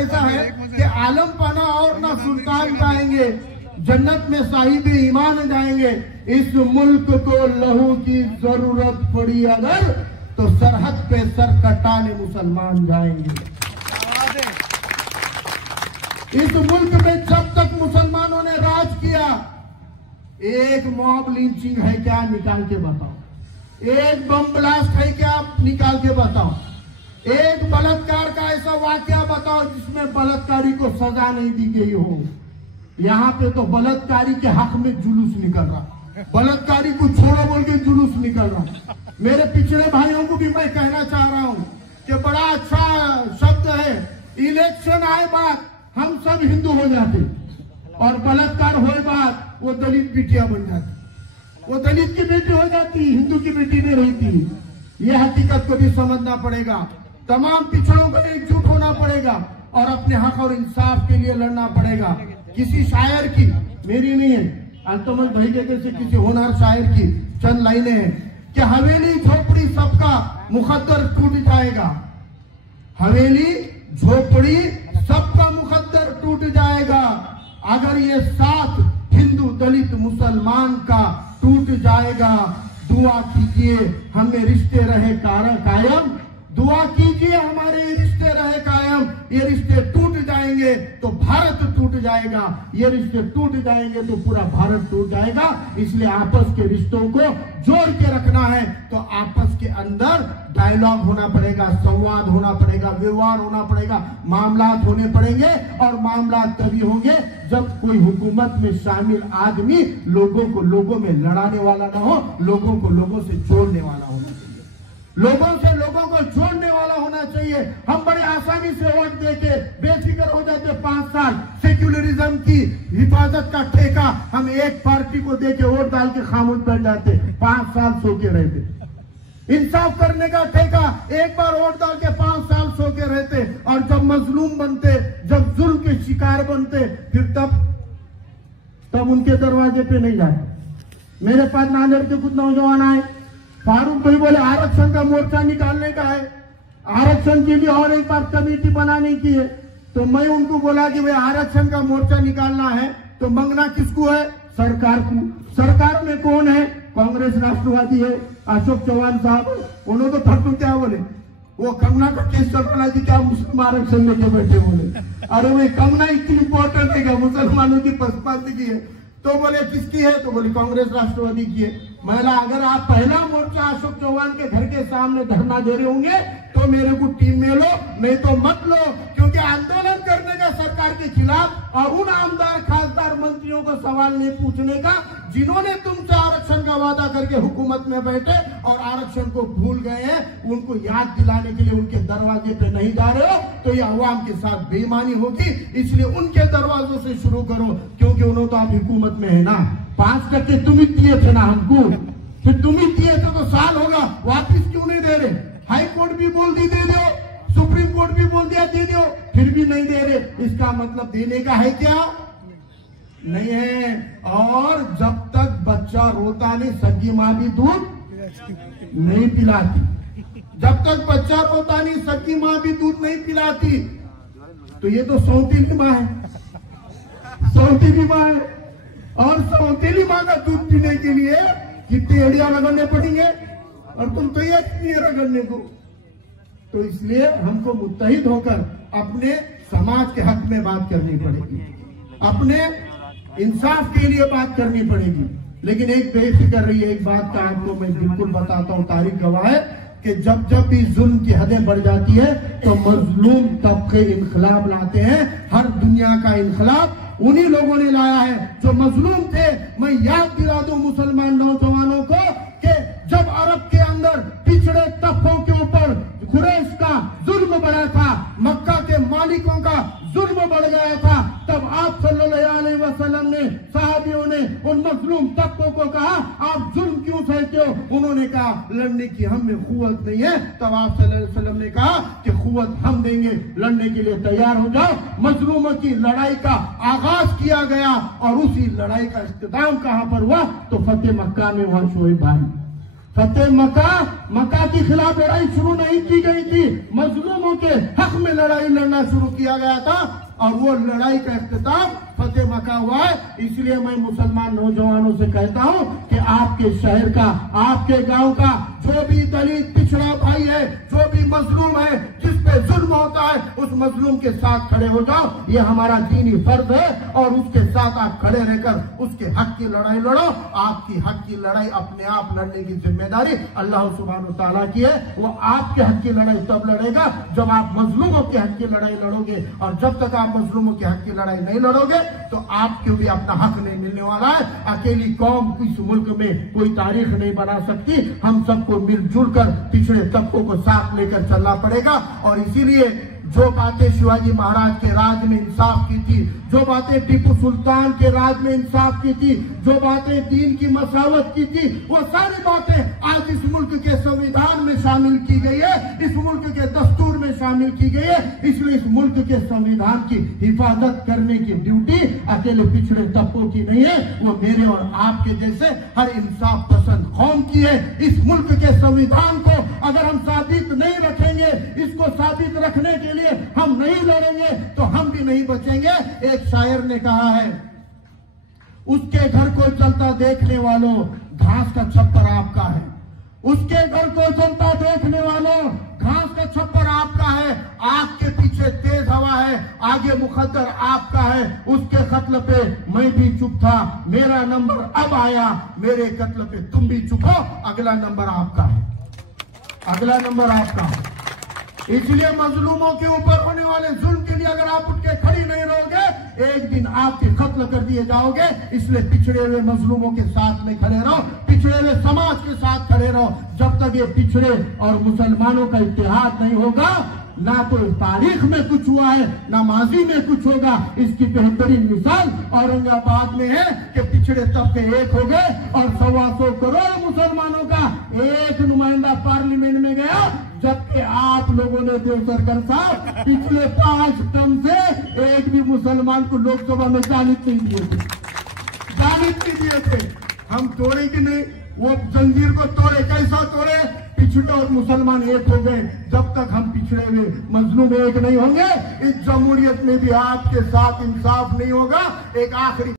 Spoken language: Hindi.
ऐसा है कि आलम पाना और ना सुल्तान जाएंगे, जन्नत में साहिब ईमान जाएंगे। इस मुल्क को लहू की जरूरत पड़ी अगर तो सरहद पे सर कटाने मुसलमान जाएंगे। इस मुल्क में जब तक मुसलमानों ने राज किया, एक मॉब लिंचिंग है क्या निकाल के बताओ, एक बम ब्लास्ट है क्या निकाल के बताओ, एक बलात्कार का ऐसा वाकया बताओ जिसमें बलात्कारी को सजा नहीं दी गई हो। यहाँ पे तो बलात्कारी के हक में जुलूस निकल रहा, बलात्कारी को छोड़ो बोल के जुलूस निकल रहा। मेरे पिछड़े भाइयों को भी मैं कहना चाह रहा हूँ कि बड़ा अच्छा शब्द है, इलेक्शन आए बात हम सब हिंदू हो जाते और बलात्कार होए बात वो दलित बिटिया बन जाती, वो दलित की बेटी हो जाती, हिंदू की बेटी नहीं रहती। ये हकीकत को भी समझना पड़ेगा। तमाम पिछड़ों को एकजुट होना पड़ेगा और अपने हक और इंसाफ के लिए लड़ना पड़ेगा। किसी शायर की, मेरी नहीं है, अंतमल भाई के जैसे किसी होनहार शायर की चंद लाइनें हैं कि हवेली झोपड़ी सबका मुकद्दर टूट जाएगा, हवेली झोपड़ी सबका मुकद्दर टूट जाएगा, अगर ये साथ हिंदू दलित मुसलमान का टूट जाएगा। दुआ कीजिए हमें रिश्ते रहे कायम, दुआ कीजिए हमारे रिश्ते रहे कायम। ये रिश्ते टूट जाएंगे तो भारत टूट जाएगा, ये रिश्ते टूट जाएंगे तो पूरा भारत टूट जाएगा। इसलिए आपस के रिश्तों को जोड़ के रखना है तो आपस के अंदर डायलॉग होना पड़ेगा, संवाद होना पड़ेगा, व्यवहार होना पड़ेगा, मामलात होने पड़ेंगे। और मामलात तभी होंगे जब कोई हुकूमत में शामिल आदमी लोगों को लोगों में लड़ाने वाला ना हो, लोगों को लोगों से जोड़ने वाला होना चाहिए, लोगों से लोगों को जोड़ने वाला होना चाहिए। हम बड़े आसानी से वोट देके बेफिक्र हो जाते, 5 साल सेक्युलरिज्म की हिफाजत का ठेका हम एक पार्टी को देके वोट डाल के खामोश बैठ जाते, 5 साल सो के रहते। इंसाफ करने का ठेका एक बार वोट डाल के 5 साल सो के रहते, और जब मजलूम बनते, जब जुल्म के शिकार बनते, फिर तब उनके दरवाजे पे नहीं जाते। मेरे पास नांदेड़ के कुछ नौजवान आए, फारूक भाई बोले आरक्षण का मोर्चा निकालने का है, आरक्षण के लिए और एक बार कमेटी बनाने की है। तो मैं उनको बोला कि भाई आरक्षण का मोर्चा निकालना है तो मंगना किसको है? सरकार को। सरकार में कौन है? कांग्रेस राष्ट्रवादी है, अशोक चौहान साहब। उन्होंने तो फटू क्या बोले, वो कंगना का केस चल रहा है, क्या मुस्लिम आरक्षण लेके बैठे बोले। अरे भाई कंगना इतनी इंपॉर्टेंट है क्या? मुसलमानों की पसंदगी है। तो बोले किसकी है? तो बोले कांग्रेस राष्ट्रवादी की है। महिला अगर आप पहला मोर्चा अशोक चौहान के घर के सामने धरना दे रहे होंगे तो मेरे को टीम में लो, नहीं तो मत लो, क्योंकि आंदोलन करने का सरकार के खिलाफ और उन आमदार खासदार मंत्रियों को सवाल नहीं पूछने का जिन्होंने तुमसे आरक्षण का वादा करके हुकूमत में बैठे और आरक्षण को भूल गए हैं, उनको याद दिलाने के लिए उनके दरवाजे पे नहीं जा रहे हो तो ये अवाम के साथ बेईमानी होगी। इसलिए उनके दरवाजों से शुरू करो, क्योंकि उन्होंने तो आप हुकूमत में है ना। 5% तुम ही दिए थे ना हमको, फिर तुम ही दिए थे तो साल होगा, वापिस क्यों नहीं दे रहे? हाई कोर्ट भी बोल दी दे दो, सुप्रीम कोर्ट भी बोल दिया दे दो, फिर भी नहीं दे रहे। इसका मतलब देने का है क्या? नहीं है। और जब तक बच्चा रोता नहीं, सगी माँ भी दूध नहीं पिलाती। जब तक बच्चा रोता नहीं, सगी माँ भी दूध नहीं पिलाती। तो ये तो सौतीली माँ है, सौतीली माँ है। और सौतीली माँ का दूध पीने के लिए कितनी एड़िया रगड़ने पड़ेंगे, और तुम तैयार नहीं है रगड़ने को। तो इसलिए हमको मुत्तहिद होकर अपने समाज के हक में बात करनी पड़ेगी, अपने इंसाफ के लिए बात करनी पड़ेगी। लेकिन एक बेफिक्र रही है, एक बात का आपको मैं बिल्कुल बताता हूँ, तारीख गवाह है कि जब जब भी जुल्म की हदें बढ़ जाती है तो मजलूम तबके इनकलाब लाते हैं। हर दुनिया का इनकलाब उन्हीं लोगों ने लाया है जो मजलूम थे। मैं याद दिला दूं मुसलमान नौजवानों को कि जब अरब के अंदर पिछड़े तबकों के ऊपर कुरैश का जुल्म बढ़ा था, मक्का के मालिकों का जुल्म बढ़ गया था, तब आप सल्लल्लाहु अलैहि वसल्लम ने, सहाबियों ने उन मजलूम तबकों को कहा आप जुल्म क्यों सहते हो? उन्होंने कहा लड़ने की हम में कुव्वत नहीं है। तब आप सल्लल्लाहु अलैहि वसल्लम ने कहा कि कुव्वत हम देंगे, लड़ने के लिए तैयार हो जाओ। मजलूमों की लड़ाई का आगाज किया गया और उसी लड़ाई का इख्तिताम कहां पर हुआ? तो फतेह मक्का में हुआ। शोएब भाई फतेह मक्का के खिलाफ लड़ाई शुरू नहीं की गई थी, मजलूमों के हक में लड़ाई लड़ना शुरू किया गया था और वो लड़ाई का इख्तिताम फतेह मक्का हुआ है। इसलिए मैं मुसलमान नौजवानों से कहता हूं कि आपके शहर का, आपके गांव का जो भी दलित पिछड़ा भाई है, जो भी मजलूम है, जिस पे जुल्म होता है, उस मजलूम के साथ खड़े हो जाओ। ये हमारा दीनी फर्ज है और उसके साथ आप खड़े रहकर उसके हक की लड़ाई लड़ो। आपकी हक की लड़ाई अपने आप लड़ने की जिम्मेदारी अल्लाह सुब्हानहू तआला की है। वो आपके हक की लड़ाई तब लड़ेगा जब आप मजलूमों के हक की लड़ाई लड़ोगे, और जब तक आप मजलूमों के हक की लड़ाई नहीं लड़ोगे तो आपको भी अपना हक नहीं मिलने वाला है। अकेली कौम इस मुल्क में कोई तारीख नहीं बना सकती। हम सबको मिलजुल कर पिछड़े तबकों को साथ लेकर चलना पड़ेगा। और इसीलिए जो बातें शिवाजी महाराज के राज में इंसाफ की थी, जो बातें टीपू सुल्तान के राज में इंसाफ की थी, जो बातें दीन की मसावत की थी, वो सारी बातें आज इस मुल्क के संविधान में शामिल की गई है, इस मुल्क के दस्तूर में शामिल की गई है। इसलिए इस मुल्क के संविधान की हिफाजत करने की ड्यूटी अकेले पिछड़े तबकों की नहीं है, वो मेरे और आपके जैसे हर इंसाफ पसंद कौम की है। इस मुल्क के संविधान को अगर हम साबित नहीं रखेंगे, इसको साबित रखने के लिए हम नहीं लड़ेंगे तो हम भी नहीं बचेंगे। एक शायर ने कहा है, उसके घर को चलता देखने वालों घास का छप्पर आपका है। उसके घर को चलता देखने वालों घास का छप्पर आपका है। आग के पीछे तेज हवा है, आगे मुकद्दर आपका है। उसके कत्ल पे मैं भी चुप था, मेरा नंबर अब आया, मेरे कत्ल पे तुम भी चुप हो, अगला नंबर आपका है, अगला नंबर आपका है। इसलिए मजलूमों के ऊपर होने वाले जुल्म के लिए अगर आप उठ के खड़ी नहीं रहोगे, एक दिन आपके कत्ल कर दिए जाओगे। इसलिए पिछड़े हुए मजलूमों के साथ में खड़े रहो, पिछड़े हुए समाज के साथ खड़े रहो। जब तक ये पिछड़े और मुसलमानों का इत्तेहाद नहीं होगा, ना तो तारीख में कुछ हुआ है, ना माजी में कुछ होगा। इसकी बेहतरीन मिसाल औरंगाबाद में है कि पिछड़े तबके एक हो गए और 125 करोड़ मुसलमानों का एक नुमाइंदा पार्लियामेंट में गया, जबकि आप लोगों ने देवसरकर साहब पिछले 5 टर्म से एक भी मुसलमान को लोकसभा में जानित नहीं दिए थे, जानित नहीं दिए थे। हम तोड़े कि नहीं, वो जंजीर को तोड़े, कैसा तोड़े? पिछड़े और मुसलमान एक हो गए। जब तक हम पिछड़े हुए मजलूम एक नहीं होंगे, इस जमहूरियत में भी आपके साथ इंसाफ नहीं होगा। एक आखिरी